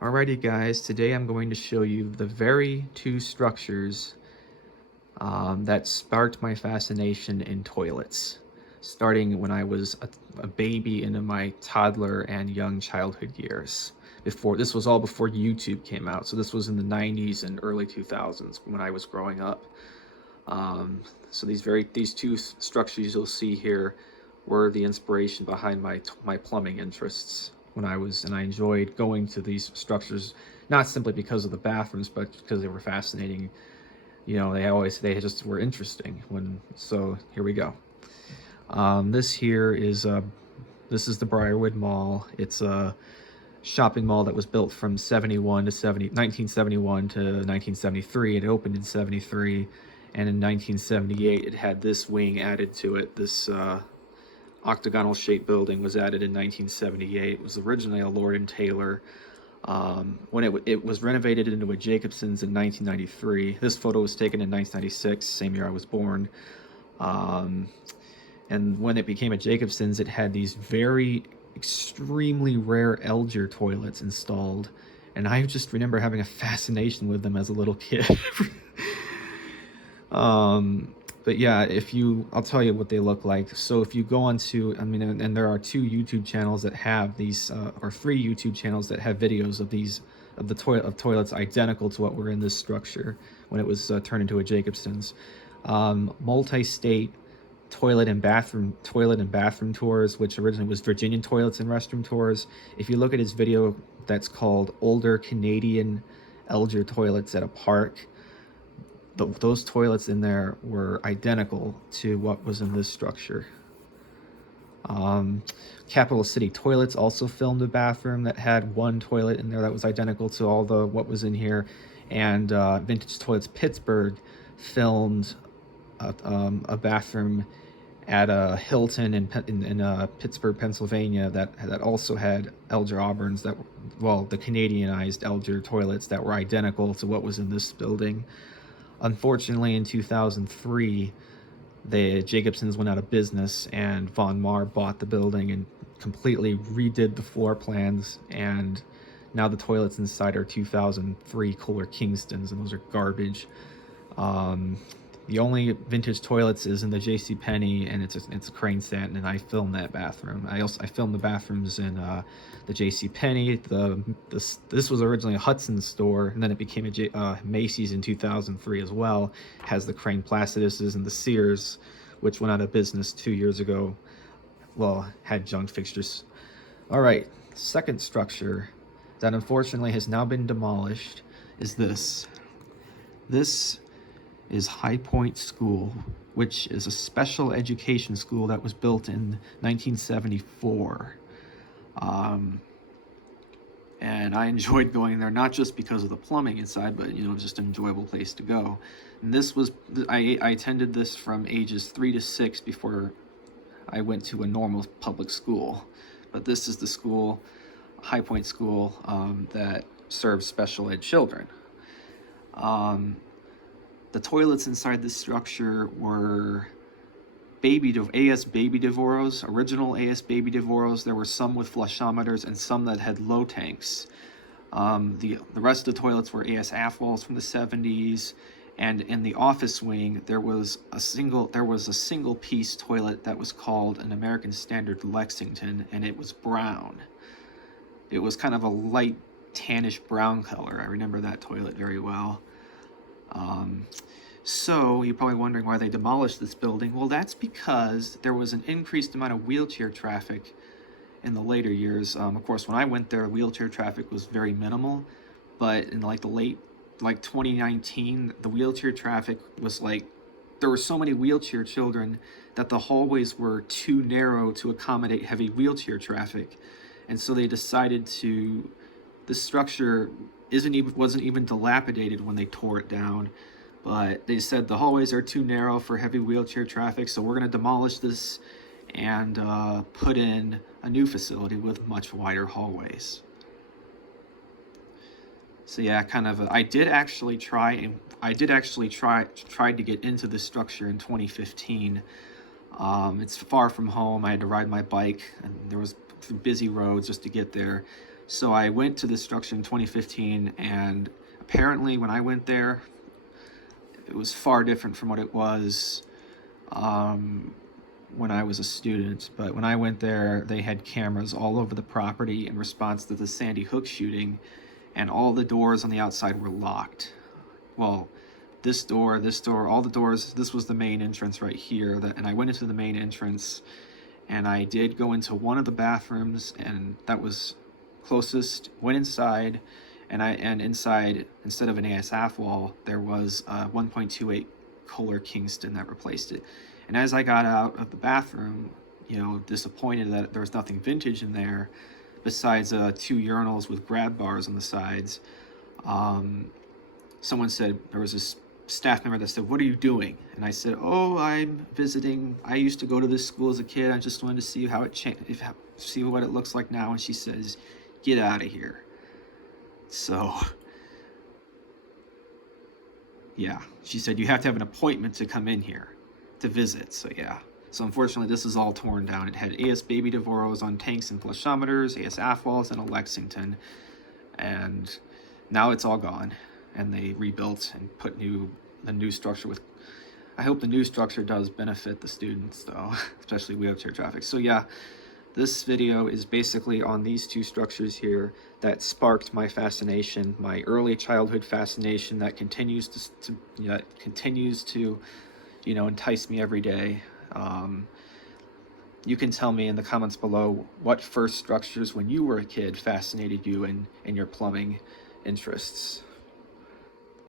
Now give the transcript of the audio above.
Alrighty guys, today I'm going to show you the very two structures that sparked my fascination in toilets, starting when I was a baby into my toddler and young childhood years. This was all before YouTube came out, so this was in the 90s and early 2000s when I was growing up. So these two structures you'll see here were the inspiration behind my plumbing interests when I enjoyed going to these structures, not simply because of the bathrooms, but because they were fascinating. You know, they just were interesting. So here we go. This is the Briarwood Mall. It's a shopping mall that was built from 1971 to 1973. It opened in 73, and in 1978 it had this wing added to it. This octagonal shaped building was added in 1978. It was originally a Lord & Taylor. When it was renovated into a Jacobson's in 1993. This photo was taken in 1996, same year I was born. And when it became a Jacobson's, it had these very extremely rare Eljer toilets installed, and I just remember having a fascination with them as a little kid. But yeah, I'll tell you what they look like. So if you go onto, and there are two YouTube channels that have these, or three YouTube channels that have videos of toilets identical to what were in this structure when it was turned into a Jacobson's. Multi-state toilet and bathroom tours, which originally was Virginian toilets and restroom tours. If you look at his video that's called Older Canadian Eljer Toilets at a Park, those toilets in there were identical to what was in this structure. Capital City Toilets also filmed a bathroom that had one toilet in there that was identical to what was in here. And Vintage Toilets Pittsburgh filmed a bathroom at a Hilton in Pittsburgh, Pennsylvania that also had Eljer Auburns the Canadianized Eljer toilets that were identical to what was in this building. Unfortunately, in 2003, the Jacobsons went out of business, and Von Maur bought the building and completely redid the floor plans, and now the toilets inside are 2003 Kohler Kingstons, and those are garbage. The only vintage toilets is in the JCPenney, and it's a Crane Sanetos, and I filmed that bathroom. I filmed the bathrooms in the JCPenney. This was originally a Hudson's store, and then it became a Macy's in 2003 as well. It has the Crane Placidus's and the Sears, which went out of business 2 years ago. Well, had junk fixtures. All right, second structure that unfortunately has now been demolished is this. This is High Point School, which is a special education school that was built in 1974. And I enjoyed going there, not just because of the plumbing inside, but just an enjoyable place to go. And I attended this from ages 3 to 6 before I went to a normal public school. But this is the school, High Point School, that serves special ed children. The toilets inside this structure were AS Baby Devoros, original AS Baby Devoros. There were some with flushometers and some that had low tanks. The rest of the toilets were AS Afwalls from the 70s, and in the office wing there was a single piece toilet that was called an American Standard Lexington, and it was brown. It was kind of a light tannish brown color. I remember that toilet very well. So you're probably wondering why they demolished this building. Well, that's because there was an increased amount of wheelchair traffic in the later years. Of course, when I went there, wheelchair traffic was very minimal, but in the late 2019, the wheelchair traffic was there were so many wheelchair children that the hallways were too narrow to accommodate heavy wheelchair traffic, and so they decided this structure wasn't even dilapidated when they tore it down, but they said the hallways are too narrow for heavy wheelchair traffic, so we're going to demolish this and put in a new facility with much wider hallways. So yeah, I did actually try to get into this structure in 2015. It's far from home. I had to ride my bike, and there was busy roads just to get there. So I went to this structure in 2015, and apparently when I went there, it was far different from what it was when I was a student. But when I went there, they had cameras all over the property in response to the Sandy Hook shooting, and all the doors on the outside were locked. Well, this door, all the doors, this was the main entrance right here, and I went into the main entrance, and I did go into one of the bathrooms, and that was closest, went inside, and inside, instead of an AS Afwall, there was a 1.28 Kohler Kingston that replaced it. And as I got out of the bathroom, you know, disappointed that there was nothing vintage in there, besides 2 urinals with grab bars on the sides, someone said, there was this staff member that said, "What are you doing?" And I said, "Oh, I'm visiting. I used to go to this school as a kid. I just wanted to see how it see what it looks like now." And she says, "Get out of here." So, yeah, she said you have to have an appointment to come in here to visit. So yeah. So unfortunately, this is all torn down. It had AS Baby Devoros on tanks and flushometers, AS Afwalls, and a Lexington, and now it's all gone. And they rebuilt and put the new structure with. I hope the new structure does benefit the students, though, especially wheelchair traffic. So yeah, this video is basically on these 2 structures here that sparked my fascination, my early childhood fascination that continues to you know, entice me every day. You can tell me in the comments below what first structures when you were a kid fascinated you in your plumbing interests.